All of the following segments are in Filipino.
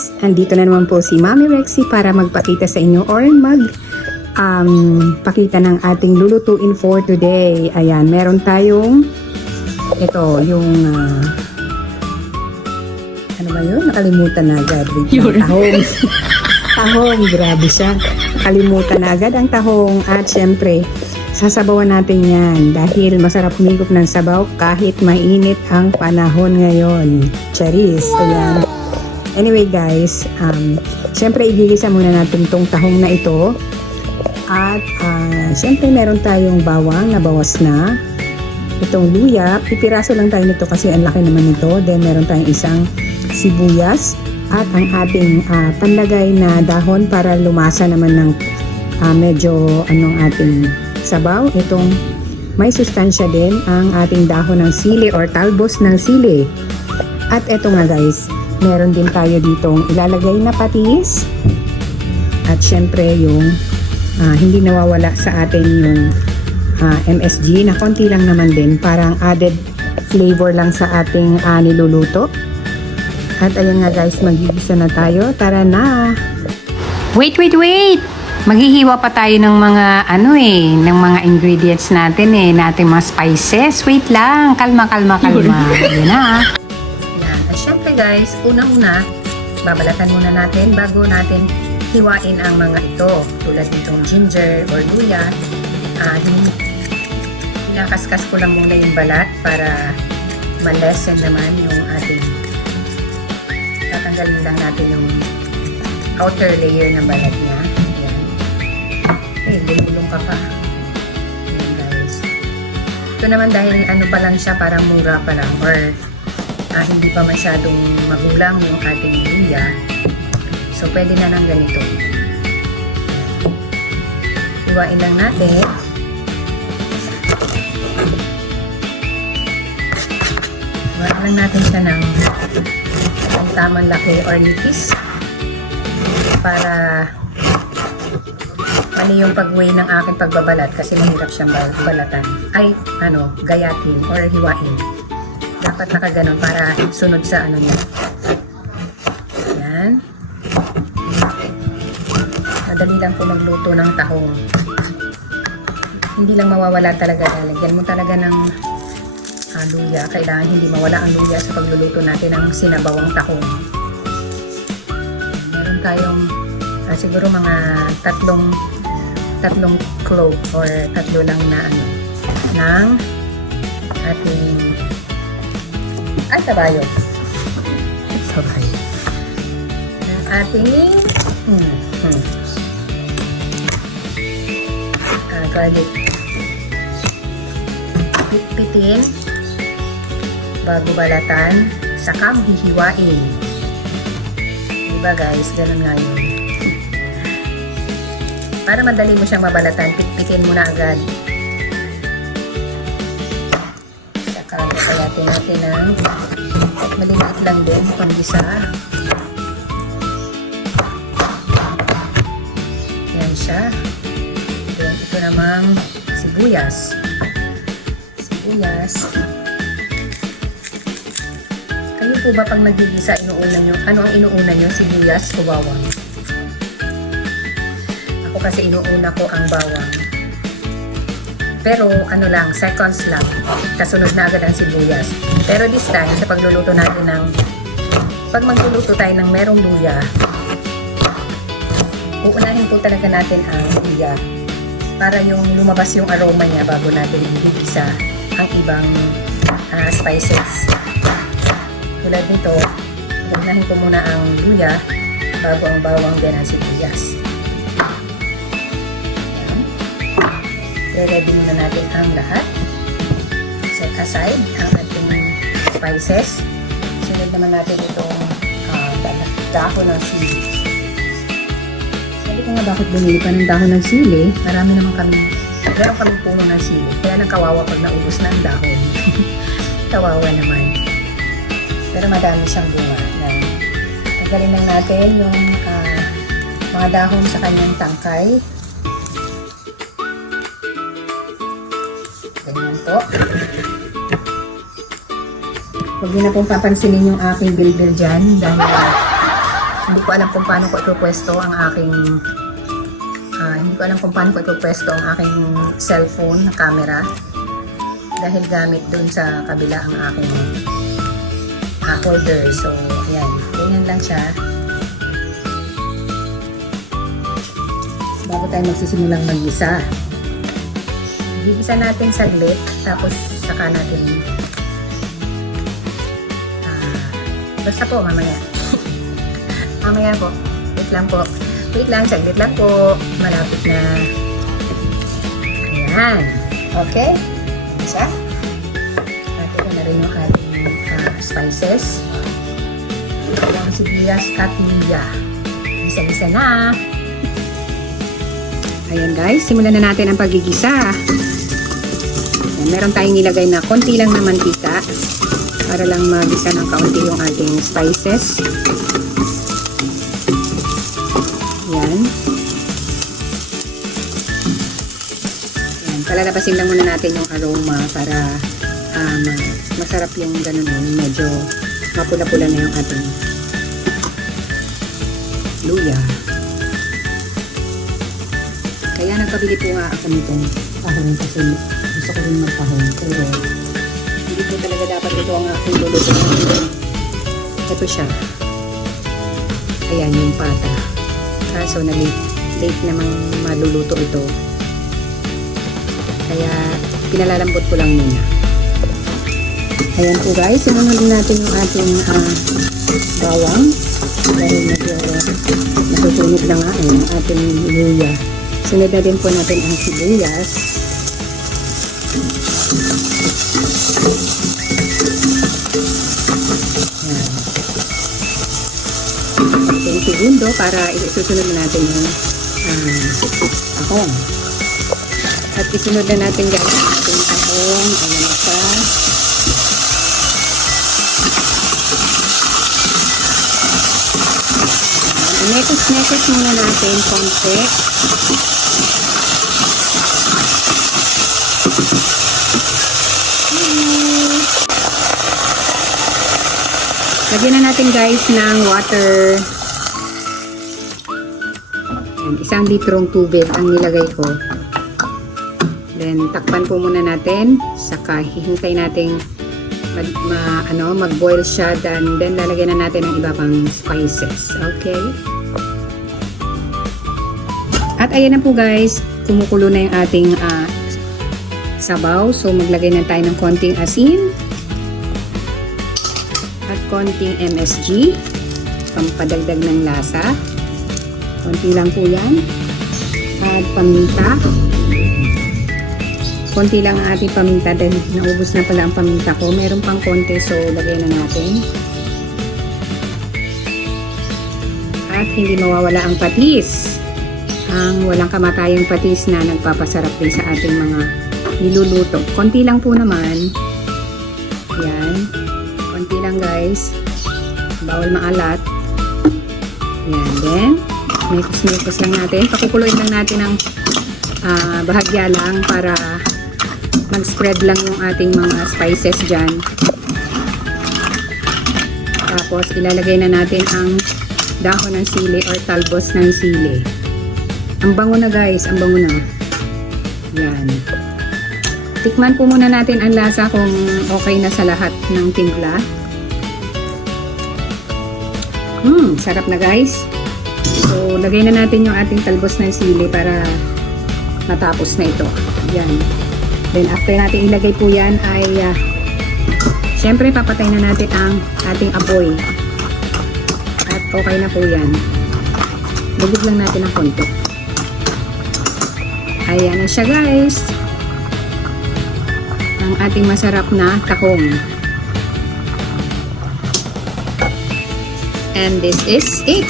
guys, andito na naman po si Mami Rexy para magpakita sa inyo or mag um, pakita ng ating lulutuin for today. Ayan, meron tayong ito, yung ah, ano ba yun? Nakalimutan na agad. Wait. Tahong. tahong, grabe siya. Nakalimutan na agad ang tahong at syempre, sasabawan natin yan dahil masarap humigop ng sabaw kahit mainit ang panahon ngayon. Charis. Ayan. Anyway guys, um, syempre igigisa muna natin tong tahong na ito. At ah, syempre meron tayong bawang na bawas na. Itong luya, pipiraso lang tayo nito kasi ang laki naman nito. Then meron tayong isang sibuyas at ang ating ah, panlagay na dahon para lumasa naman ng ah, medyo anong ating sabaw. Itong may sustansya din ang ating dahon ng sili or talbos ng sili. At eto nga guys, meron din tayo ditong ilalagay na patis. At syempre yung ah, hindi nawawala sa atin yung ah, MSG na konti lang naman din parang added flavor lang sa ating ah, niluluto. At ayun nga guys, magigisa na tayo. Tara na! Wait, wait, wait! Maghihiwa pa tayo ng mga ano eh, ng mga ingredients natin eh, nating mga spices. Wait lang, kalma, kalma, kalma. Yan na. Syempre guys, unang-una, babalatan muna natin bago natin hiwain ang mga ito. Tulad nitong ginger or luya. Uh, Pinakaskas ko lang muna yung balat para malesen naman yung ating tatanggalin lang natin yung outer layer ng balat niya. Yan. Eh, lumulong ka pa. Yan guys. Ito naman dahil ano pa lang siya, parang mura pa lang or ah, hindi pa masyadong magulang yung ating luya. So, pwede na ng ganito. Iwain lang natin. Iwain lang natin siya ng ng tamang laki or nipis para mali yung pag-weigh ng aking pagbabalat kasi mahirap siyang bal- balatan. Ay, ano, gayatin or hiwain. Dapat nakaganon para sunod sa ano niya. Yan. Madali lang po magluto ng tahong. Hindi lang mawawala talaga. Lalagyan mo talaga ng ah, luya. Kailangan hindi mawala ang luya sa pagluluto natin ng sinabawang tahong. Meron tayong ah, siguro mga tatlong tatlong clove or tatlo lang na ano ng ating ay kabayo kabayo ng ating hmm, hmm, ah, garlic. Pitpitin. Bago balatan. Saka hihiwain. Diba guys? Ganun nga yun. Para madali mo siyang mabalatan, pitpitin mo na agad. Kayatin natin ng maliliit lang din, panggisa. Yan siya. Then ito namang sibuyas. Sibuyas. Kayo po ba pag nagigisa, inuuna nyo? Ano ang inuuna nyo? Sibuyas o bawang? Ako kasi inuuna ko ang bawang. Pero ano lang, seconds lang. Kasunod na agad ang sibuyas. Pero this time, sa pagluluto natin ng pag magluluto tayo ng merong luya, uunahin po talaga natin ang luya para yung lumabas yung aroma niya bago natin igisa ang ibang ah, spices. Tulad nito, uunahin ko muna ang luya bago ang bawang din ang sibuyas. Re-ready muna natin ang lahat. Set aside ang ating spices. Sunod naman natin itong uh, dahon ng sili. Sabi ko nga bakit bumili pa ng dahon ng sili. Marami naman kami, meron kami puno ng sili. Kaya nakawawa pag naubos na ang dahon. kawawa naman. Pero madami siyang bunga. Yan. Tanggalin lang natin yung ah, mga dahon sa kanyang tangkay. Po. Huwag niyo na pong papansinin yung aking bilbil dyan dahil hindi ko alam kung paano ko ipupwesto ang aking ah, hindi ko alam kung paano ko ipupwesto ang aking cellphone na camera dahil gamit dun sa kabila ang aking ah, holder. So, ayan. Ganyan lang siya. Bago tayo magsisimulang mag-isa. Gigisa natin saglit, tapos saka natin ah, basta po mamaya. mamaya po. Wait lang po. Wait lang, saglit lang po. Malapit na. Ayan. Okay? Isa. Ate ko na rin yung ating ah, spices. Yung sibuyas at luya. Isa-isa na. Ayan guys, simulan na natin ang pagigisa. Meron tayong nilagay na konti lang na mantika para lang magisa ng kaunti yung ating spices. Ayan. Ayan, palalabasin lang muna natin yung aroma para ma- masarap yung ganun yun. Medyo mapula-pula na yung ating luya. Kaya nagpabili po nga ako nitong tahong kasi gusto ko rin magtahong. Pero hindi po talaga dapat ito ang aking lulutuin. Ito siya. Ayan yung pata. Kaso na late, namang maluluto ito. Kaya pinalalambot ko lang muna. Ayan po guys, sinunod natin yung ating ah, bawang. Dahil medyo natutunog na nga yung ating luya. Sunod na din po natin ang sibuyas. Ayan. 10 segundo para isusunod na natin yung ah, ahong. At isunod na natin guys ating ahong. Ayan na siya. Inekos-nekos muna natin konti. Lagyan na natin guys ng water. Ayan, isang litrong tubig ang nilagay ko. Then, takpan po muna natin. Saka, hihintay natin mag, ma, ano, mag-boil siya. Then, then, lalagyan na natin ng iba pang spices. Okay? At ayan na po guys, kumukulo na yung ating ah, sabaw. So, maglagay na tayo ng konting asin at konting MSG pampadagdag ng lasa. Konti lang po yan. At paminta. Konti lang ang ating paminta dahil naubos na pala ang paminta ko. Meron pang konti so lagay na natin. At hindi mawawala ang patis. Ang walang kamatayang patis na nagpapasarap din sa ating mga niluluto. Konti lang po naman. Yan konti lang guys. Bawal maalat. Yan then mekos-mekos lang natin. Pakukuluin lang natin ng ah, bahagya lang para mag-spread lang yung ating mga spices dyan. Tapos ilalagay na natin ang dahon ng sili or talbos ng sili. Ang bango na guys. Ang bango na. Yan Tikman po muna natin ang lasa kung okay na sa lahat ng timpla. Hmm, sarap na guys. So, lagay na natin yung ating talbos ng sili para matapos na ito. Yan. Then, after natin ilagay po yan ay uh, syempre papatay na natin ang ating apoy. At okay na po yan. Lugod lang natin ng konti. Ayan na siya guys ang ating masarap na tahong. And this is it.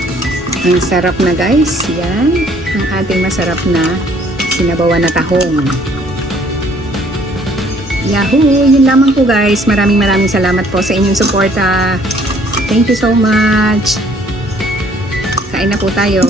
Ang sarap na guys. Yan. Ang ating masarap na sinabawan na tahong. Yahoo! Yun lamang po guys. Maraming maraming salamat po sa inyong suporta. Thank you so much. Kain na po tayo.